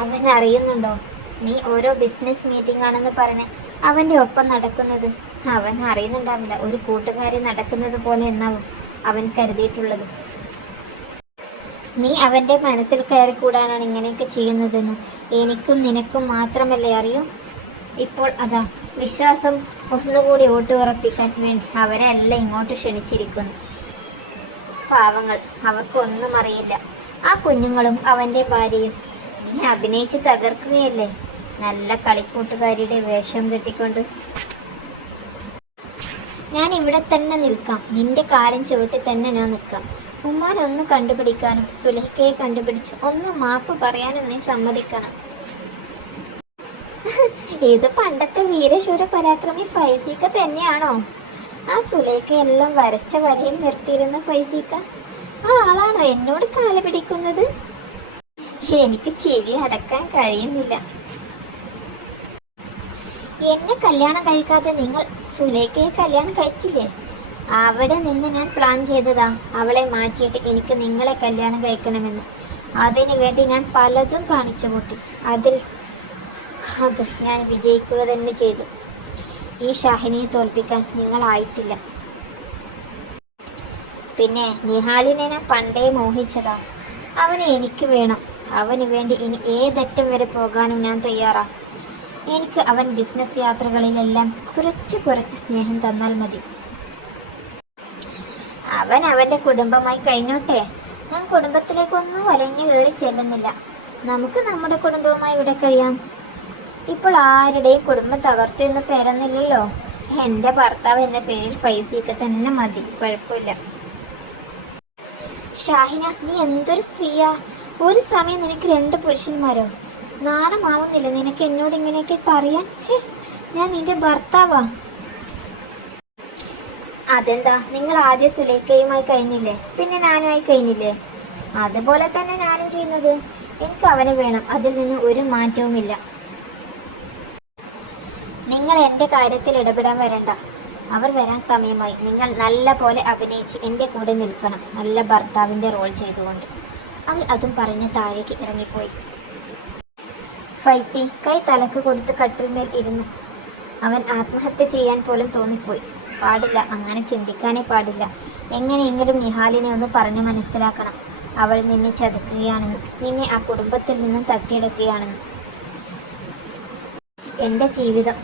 അവൻ അറിയുന്നുണ്ടോ നീ ഓരോ ബിസിനസ് മീറ്റിംഗ് ആണെന്ന് പറഞ്ഞ് അവൻ്റെ ഒപ്പം നടക്കുന്നത്? അവൻ അറിയുന്നുണ്ടാവില്ല, ഒരു കൂട്ടുകാരി നടക്കുന്നത് പോലെ എന്നാവും അവൻ കരുതിയിട്ടുള്ളത്. നീ അവൻ്റെ മനസ്സിൽ കയറി കൂടാനാണ് ഇങ്ങനെയൊക്കെ ചെയ്യുന്നതെന്ന് എനിക്കും നിനക്കും മാത്രമല്ലേ അറിയൂ. ഇപ്പോൾ അതാ വിശ്വാസം ഒന്നുകൂടി ഊട്ടുറപ്പിക്കാൻ വേണ്ടി അവരെ എല്ലാം ഇങ്ങോട്ട് ക്ഷണിച്ചിരിക്കുന്നു. പാവങ്ങൾ, അവർക്കൊന്നും അറിയില്ല. ആ കുഞ്ഞുങ്ങളും അവൻ്റെ ഭാര്യയും. നീ അഭിനയിച്ച് തകർക്കുകയല്ലേ, നല്ല കളിക്കൂട്ടുകാരിയുടെ വേഷം കെട്ടിക്കൊണ്ട്. ഞാൻ ഇവിടെ തന്നെ നിൽക്കാം, നിന്റെ കാലം ചുവട്ടി തന്നെ ഞാൻ നിൽക്കാം. ഉമ്മാനൊന്ന് കണ്ടുപിടിക്കാനും സുലൈഖയെ കണ്ടുപിടിച്ച് ഒന്ന് മാപ്പ് പറയാനും നീ സമ്മതിക്കണം. ഇത് പണ്ടത്തെ വീരശൂര പരാക്രമി ഫൈസിക്ക തന്നെയാണോ? ആ സുലൈഖയെല്ലാം വരച്ച വരയിൽ നിർത്തിയിരുന്ന ഫൈസിക്ക ആ ആളാണോ എന്നോട് കാല് പിടിക്കുന്നത്? എനിക്ക് ചിരി അടക്കാൻ കഴിയുന്നില്ല. എന്നെ കല്യാണം കഴിക്കാതെ നിങ്ങൾ സുലൈഖയെ കല്യാണം കഴിച്ചില്ലേ? അവിടെ നിന്ന് ഞാൻ പ്ലാൻ ചെയ്തതാ അവളെ മാറ്റിയിട്ട് എനിക്ക് നിങ്ങളെ കല്യാണം കഴിക്കണമെന്ന്. അതിനു വേണ്ടി ഞാൻ പലതും കാണിച്ചു കൂട്ടി. അത് ഞാൻ വിജയിക്കുക തന്നെ ചെയ്തു. ഈ ഷാഹിനിയെ തോൽപ്പിക്കാൻ നിങ്ങളായിട്ടില്ല. പിന്നെ നിഹാലിനെ ഞാൻ പണ്ടേ മോഹിച്ചതാ. അവനെ എനിക്ക് വേണം. അവന് വേണ്ടി ഇനി ഏതറ്റം വരെ പോകാനും ഞാൻ തയ്യാറാ. എനിക്ക് അവൻ ബിസിനസ് യാത്രകളിലെല്ലാം കുറച്ച് സ്നേഹം തന്നാൽ മതി. അവൻ അവൻ്റെ കുടുംബമായി കഴിഞ്ഞോട്ടെ. ഞാൻ കുടുംബത്തിലേക്കൊന്നും വലഞ്ഞു കയറി ചെല്ലുന്നില്ല. നമുക്ക് നമ്മുടെ കുടുംബവുമായി ഇവിടെ കഴിയാം. ഇപ്പോൾ ആരുടെയും കുടുംബം തകർത്തു എന്ന് പേരൊന്നുമില്ലല്ലോ. എൻ്റെ ഭർത്താവ് എന്ന പേരിൽ ഫൈസിക്ക് തന്നെ മതി, കുഴപ്പമില്ല. ഷാഹിന, നീ എന്തൊരു സ്ത്രീയാ! ഒരു സമയം നിനക്ക് 2 പുരുഷന്മാരോ? നാണമാവുന്നില്ല നിനക്ക് എന്നോട് ഇങ്ങനെയൊക്കെ പറയാൻ? ഞാൻ നിന്റെ ഭർത്താവാ. അതെന്താ, നിങ്ങൾ ആദ്യം സുലൈഖയുമായി കഴിഞ്ഞില്ലേ, പിന്നെ ഞാനുമായി കഴിഞ്ഞില്ലേ? അതുപോലെ തന്നെ ഞാനും ചെയ്യുന്നത്. എനിക്ക് അവന് വേണം, അതിൽ നിന്ന് ഒരു മാറ്റവുമില്ല. നിങ്ങൾ എൻ്റെ കാര്യത്തിൽ ഇടപെടാൻ വരണ്ട. അവർ വരാൻ സമയമായി. നിങ്ങൾ നല്ല പോലെ അഭിനയിച്ച് എൻ്റെ കൂടെ നിൽക്കണം, നല്ല ഭർത്താവിൻ്റെ റോൾ ചെയ്തുകൊണ്ട്. അവൾ അതും പറഞ്ഞ് താഴേക്ക് ഇറങ്ങിപ്പോയി. ഫൈസി കൈ തലക്ക് കൊടുത്ത് കട്ടിൽമേൽ ഇരുന്നു. അവൻ ആത്മഹത്യ ചെയ്യാൻ പോലും തോന്നിപ്പോയി. പാടില്ല, അങ്ങനെ ചിന്തിക്കാനേ പാടില്ല. എങ്ങനെയെങ്കിലും നിഹാലിനെ ഒന്ന് പറഞ്ഞ് മനസ്സിലാക്കണം. അവൾ നിന്നെ ചതുക്കുകയാണെന്ന്, നിന്നെ ആ കുടുംബത്തിൽ നിന്നും തട്ടിയെടുക്കുകയാണെന്ന്. എൻ്റെ ജീവിതം.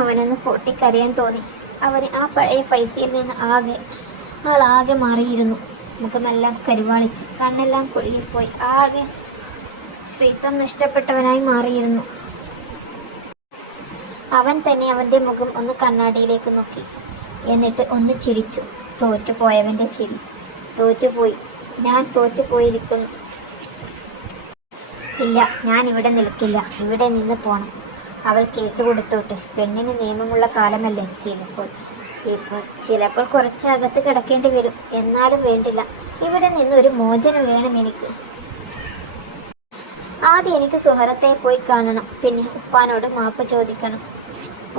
അവനൊന്ന് പൊട്ടിക്കരയാൻ തോന്നി. അവന് ആ പഴയ ഫൈസിയിൽ നിന്ന് ആളാകെ മാറിയിരുന്നു. മുഖമെല്ലാം കരുവാളിച്ച്, കണ്ണെല്ലാം കുഴുകിപ്പോയി, ആകെ ശ്രീത്വം നഷ്ടപ്പെട്ടവനായി മാറിയിരുന്നു. അവൻ തന്നെ അവൻ്റെ മുഖം ഒന്ന് കണ്ണാടിയിലേക്ക് നോക്കി. എന്നിട്ട് ഒന്ന് ചിരിച്ചു. തോറ്റുപോയവൻ്റെ ചിരി. തോറ്റുപോയി, ഞാൻ തോറ്റുപോയിരിക്കുന്നു. ഇല്ല, ഞാൻ ഇവിടെ നിൽക്കില്ല, ഇവിടെ നിന്ന് പോണം. അവൾ കേസ് കൊടുത്തോട്ടെ. പെണ്ണിന് നിയമമുള്ള കാലമല്ലേ. ചിലപ്പോൾ കുറച്ച് അകത്ത് കിടക്കേണ്ടി വരും. എന്നാലും വേണ്ടില്ല, ഇവിടെ നിന്നൊരു മോചനം വേണം എനിക്ക്. ആദ്യം എനിക്ക് സുഹറത്തെ പോയി കാണണം, പിന്നെ ഉപ്പാനോട് മാപ്പ് ചോദിക്കണം.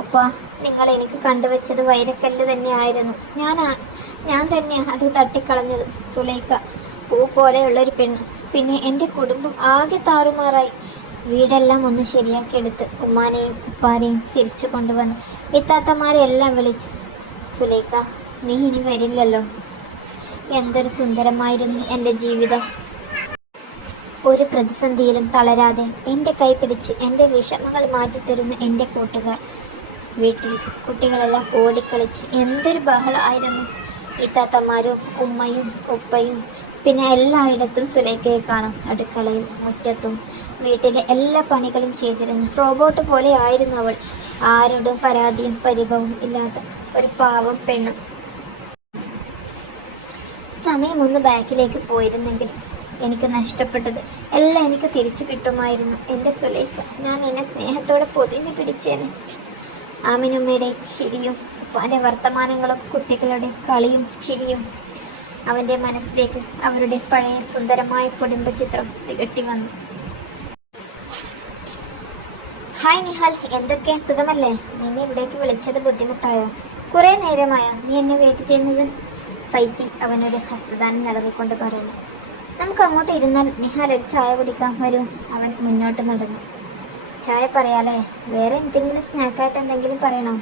ഉപ്പ, നിങ്ങൾ എനിക്ക് കണ്ടുവച്ചത് വൈരക്കല്ല് തന്നെയായിരുന്നു. ഞാൻ തന്നെയാ അത് തട്ടിക്കളഞ്ഞത്. സുലൈഖ പൂ പോലെയുള്ളൊരു പെണ്ണ്. പിന്നെ എൻ്റെ കുടുംബം ആകെ താറുമാറായി. വീടെല്ലാം ഒന്ന് ശരിയാക്കിയെടുത്ത് ഉമ്മാനെയും ഉപ്പാനെയും തിരിച്ചു കൊണ്ടുവന്ന് ഇത്താത്തമാരെല്ലാം വിളിച്ച്. സുലൈഖ, നീ ഇനി വരില്ലല്ലോ. എന്തൊരു സുന്ദരമായിരുന്നു എൻ്റെ ജീവിതം. ഒരു പ്രതിസന്ധിയിലും തളരാതെ എൻ്റെ കൈ പിടിച്ച് എൻ്റെ വിഷമങ്ങൾ മാറ്റിത്തരുന്ന എൻ്റെ കൂട്ടുകാർ. വീട്ടിൽ കുട്ടികളെല്ലാം ഓടിക്കളിച്ച് എന്തൊരു ബഹളമായിരുന്നു. ഇത്താത്തമാരും ഉമ്മയും ഉപ്പയും. പിന്നെ എല്ലായിടത്തും സുലൈഖയെ കാണും. അടുക്കളയിൽ, മുറ്റത്തും, വീട്ടിലെ എല്ലാ പണികളും ചെയ്തിരുന്നു. റോബോട്ട് പോലെ ആയിരുന്നു അവൾ. ആരോടും പരാതിയും പരിഭവവും ഇല്ലാത്ത ഒരു പാവം പെണ്ണും. സമയം ഒന്ന് ബാക്കിലേക്ക് പോയിരുന്നെങ്കിൽ എനിക്ക് നഷ്ടപ്പെട്ടത് എല്ലാം എനിക്ക് തിരിച്ചു കിട്ടുമായിരുന്നു. എൻ്റെ സുലൈഖ, ഞാൻ നിന്നെ സ്നേഹത്തോടെ പൊതിഞ്ഞു പിടിച്ചേനെ. ആമിനുമ്മയുടെ ചിരിയും ഉപ്പാൻ്റെ വർത്തമാനങ്ങളും കുട്ടികളുടെ കളിയും ചിരിയും അവൻ്റെ മനസ്സിലേക്ക് അവരുടെ പഴയ സുന്ദരമായ കുടുംബചിത്രം തികട്ടി വന്നു. ഹായ് നിഹാൽ, എന്തൊക്കെ, സുഖമല്ലേ? നിന്നെ ഇവിടേക്ക് വിളിച്ചത് ബുദ്ധിമുട്ടായോ? കുറേ നേരമായോ നീ എന്നെ വെയിറ്റ് ചെയ്യുന്നത്? ഫൈസി അവനൊരു ഹസ്തദാനം നൽകിക്കൊണ്ട് പറഞ്ഞു. നമുക്ക് അങ്ങോട്ട് ഇരുന്നാൽ. നിഹാൽ ഒരു ചായ കുടിക്കാൻ വരൂ. അവൻ മുന്നോട്ട് നടന്നു. ചായ പറയാലേ? വേറെ എന്തെങ്കിലും സ്നാക്കായിട്ട് എന്തെങ്കിലും പറയണോ?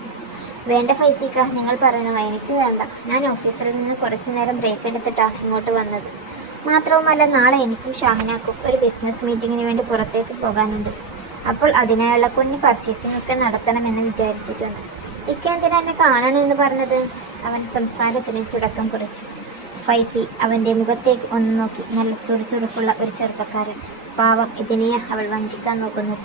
വേണ്ട ഫൈസിക്ക, നിങ്ങൾ പറയണോ? എനിക്ക് വേണ്ട. ഞാൻ ഓഫീസിൽ നിന്ന് കുറച്ചു നേരം ബ്രേക്ക് എടുത്തിട്ടാണ് ഇങ്ങോട്ട് വന്നത്. മാത്രവുമല്ല, നാളെ എനിക്കും ഷാഹിനാക്കും ഒരു ബിസിനസ് മീറ്റിങ്ങിന് വേണ്ടി പുറത്തേക്ക് പോകാനുണ്ട്. അപ്പോൾ അതിനായുള്ള കുഞ്ഞ് പർച്ചേസിംഗ് ഒക്കെ നടത്തണമെന്ന് വിചാരിച്ചിട്ടുണ്ട്. എന്തിനാ എന്നെ കാണണമെന്ന് പറഞ്ഞത്? അവൻ സംസാരത്തിന് തുടക്കം കുറിച്ചു. ഫൈസി അവൻ്റെ മുഖത്തേക്ക് ഒന്ന് നോക്കി. നല്ല ചുറുചുറുക്കുള്ള ഒരു ചെറുപ്പക്കാരൻ. പാവം, ഇതിനെയാ അവൾ വഞ്ചിക്കാൻ നോക്കുന്നത്.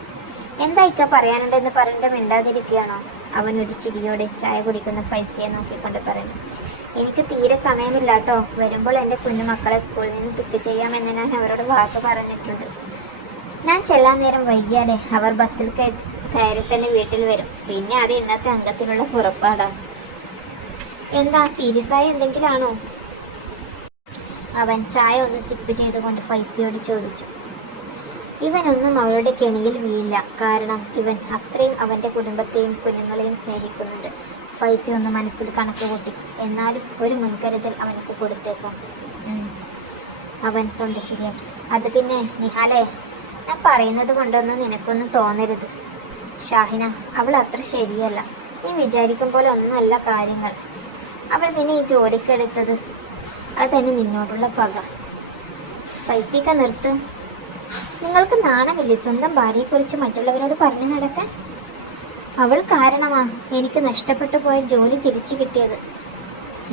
എന്താ ഇക്ക പറയാനുണ്ടെന്ന് പറഞ്ഞിട്ട് മിണ്ടാതിരിക്കുകയാണോ? അവൻ ഒരു ചിരിയോടെ ചായ കുടിക്കുന്ന ഫൈസിയെ നോക്കിക്കൊണ്ട് പറഞ്ഞു. എനിക്ക് തീരെ സമയമില്ല കേട്ടോ. വരുമ്പോൾ എൻ്റെ കുഞ്ഞുമക്കളെ സ്കൂളിൽ നിന്ന് പിക്ക് ചെയ്യാമെന്ന് ഞാൻ അവരോട് വാക്ക് പറഞ്ഞിട്ടുണ്ട്. ഞാൻ ചെല്ലാൻ നേരം വൈകിയാലേ അവർ ബസ്സിൽ കയറി തന്നെ വീട്ടിൽ വരും. പിന്നെ അത് ഇന്നത്തെ അംഗത്തിനുള്ള പുറപ്പാടാണ്. എന്താ, സീരിയസ് ആയ എന്തെങ്കിലും ആണോ? അവൻ ചായ ഒന്ന് സിപ്പ് ചെയ്തുകൊണ്ട് ഫൈസിയോട് ചോദിച്ചു. ഇവനൊന്നും അവളുടെ കെണിയിൽ വീഴില്ല. കാരണം ഇവൻ അത്രയും അവൻ്റെ കുടുംബത്തെയും കുഞ്ഞുങ്ങളെയും സ്നേഹിക്കുന്നുണ്ട്. ഫൈസി ഒന്ന് മനസ്സിൽ കണക്ക് കൂട്ടി. എന്നാലും ഒരു മുൻകരുതൽ അവനക്ക് കൊടുത്തേക്കാം. അവൻ തൊണ്ട ശരിയാക്കി. അത് പിന്നെ നിഹാലേ, ഞാൻ പറയുന്നത് കൊണ്ടൊന്നും നിനക്കൊന്നും തോന്നരുത്. ഷാഹിന, അവൾ അത്ര ശരിയല്ല. നീ വിചാരിക്കും പോലെ ഒന്നുമല്ല കാര്യങ്ങൾ. അവൾ നിന്നെ ഈ ജോലിക്കെടുത്തത് അത് തന്നെ നിന്നോടുള്ള പക. ഫൈസിക്ക, നിർത്ത്. നിങ്ങൾക്ക് നാണമില്ലേ സ്വന്തം ഭാര്യയെക്കുറിച്ച് മറ്റുള്ളവരോട് പറഞ്ഞു നടക്കാൻ? അവൾ കാരണമാ എനിക്ക് നഷ്ടപ്പെട്ടു പോയ ജോലി തിരിച്ചു കിട്ടിയത്.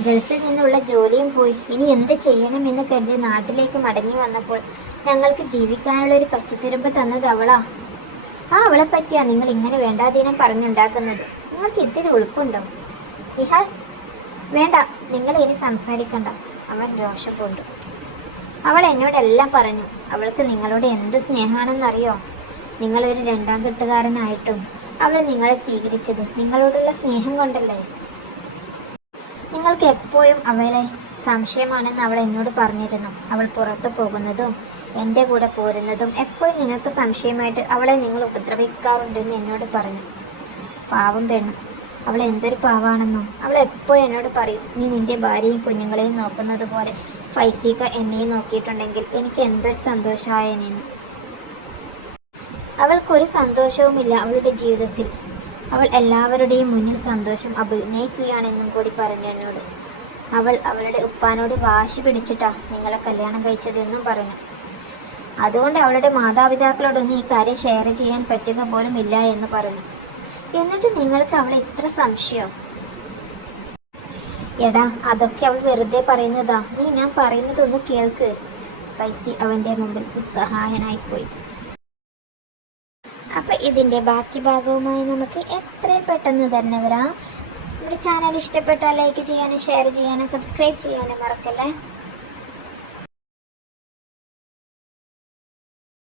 ഗൾഫിൽ നിന്നുള്ള ജോലിയും പോയി. ഇനി എന്ത് ചെയ്യണമെന്ന് കരുതി നാട്ടിലേക്ക് മടങ്ങി വന്നപ്പോൾ ഞങ്ങൾക്ക് ജീവിക്കാനുള്ള ഒരു കച്ചിത്തുരുമ്പ് തന്നത് അവളാ. അവളെ പറ്റിയാ നിങ്ങൾ ഇങ്ങനെ വേണ്ടാതീനം പറഞ്ഞുണ്ടാക്കുന്നത്. നിങ്ങൾക്ക് ഇത്തിരി ഉളുപ്പുണ്ടോ? നിഹാൽ, വേണ്ട, നിങ്ങൾ ഇനി സംസാരിക്കണ്ട. അവൻ രോഷം കൊണ്ടു. അവൾ എന്നോടെല്ലാം പറഞ്ഞു. അവൾക്ക് നിങ്ങളോട് എന്ത് സ്നേഹമാണെന്നറിയോ? നിങ്ങളൊരു രണ്ടാം കെട്ടുകാരനായിട്ടും അവൾ നിങ്ങളെ സ്വീകരിച്ചത് നിങ്ങളോടുള്ള സ്നേഹം കൊണ്ടല്ലേ? നിങ്ങൾക്ക് എപ്പോഴും അവളെ സംശയമാണെന്ന് അവൾ എന്നോട് പറഞ്ഞിരുന്നു. അവൾ പുറത്തു പോകുന്നതും എൻ്റെ കൂടെ പോരുന്നതും എപ്പോഴും നിങ്ങൾക്ക് സംശയമായിട്ട് അവളെ നിങ്ങൾ ഉപദ്രവിക്കാറുണ്ടെന്ന് എന്നോട് പറഞ്ഞു. പാവം പെണ്ണു, അവൾ എന്തൊരു പാവാണെന്നോ. അവൾ എപ്പോഴും എന്നോട് പറയും, നീ നിൻ്റെ ഭാര്യയും കുഞ്ഞുങ്ങളെയും നോക്കുന്നത് പോലെ ഫൈസിക്ക എന്നെയും നോക്കിയിട്ടുണ്ടെങ്കിൽ എനിക്ക് എന്തൊരു സന്തോഷമായെന്ന്. അവൾക്കൊരു സന്തോഷവുമില്ല അവളുടെ ജീവിതത്തിൽ. അവൾ എല്ലാവരുടെയും മുന്നിൽ സന്തോഷം അഭിനയിക്കുകയാണെന്നും കൂടി പറഞ്ഞു എന്നോട്. അവൾ അവളുടെ ഉപ്പാനോട് വാശി പിടിച്ചിട്ടാ നിങ്ങളെ കല്യാണം കഴിച്ചതെന്നും പറഞ്ഞു. അതുകൊണ്ട് അവളുടെ മാതാപിതാക്കളോടൊന്നും ഈ കാര്യം ഷെയർ ചെയ്യാൻ പറ്റുക പോലും ഇല്ല എന്ന് പറഞ്ഞു. എന്നിട്ട് നിങ്ങൾക്ക് അവളെ ഇത്ര സംശയം? എടാ, അതൊക്കെ അവൾ വെറുതെ പറയുന്നതാ. നീ ഞാൻ പറയുന്നതൊന്ന് കേൾക്ക്. ഫൈസി അവൻ്റെ മുമ്പിൽ നിസ്സഹായനായിപ്പോയി. അപ്പം ഇതിൻ്റെ ബാക്കി ഭാഗവുമായി നമുക്ക് എത്രയും പെട്ടെന്ന് തന്നെ വരാം. നമ്മുടെ ചാനൽ ഇഷ്ടപ്പെട്ടാൽ ലൈക്ക് ചെയ്യാനും ഷെയർ ചെയ്യാനും സബ്സ്ക്രൈബ് ചെയ്യാനും മറക്കല്ലേ.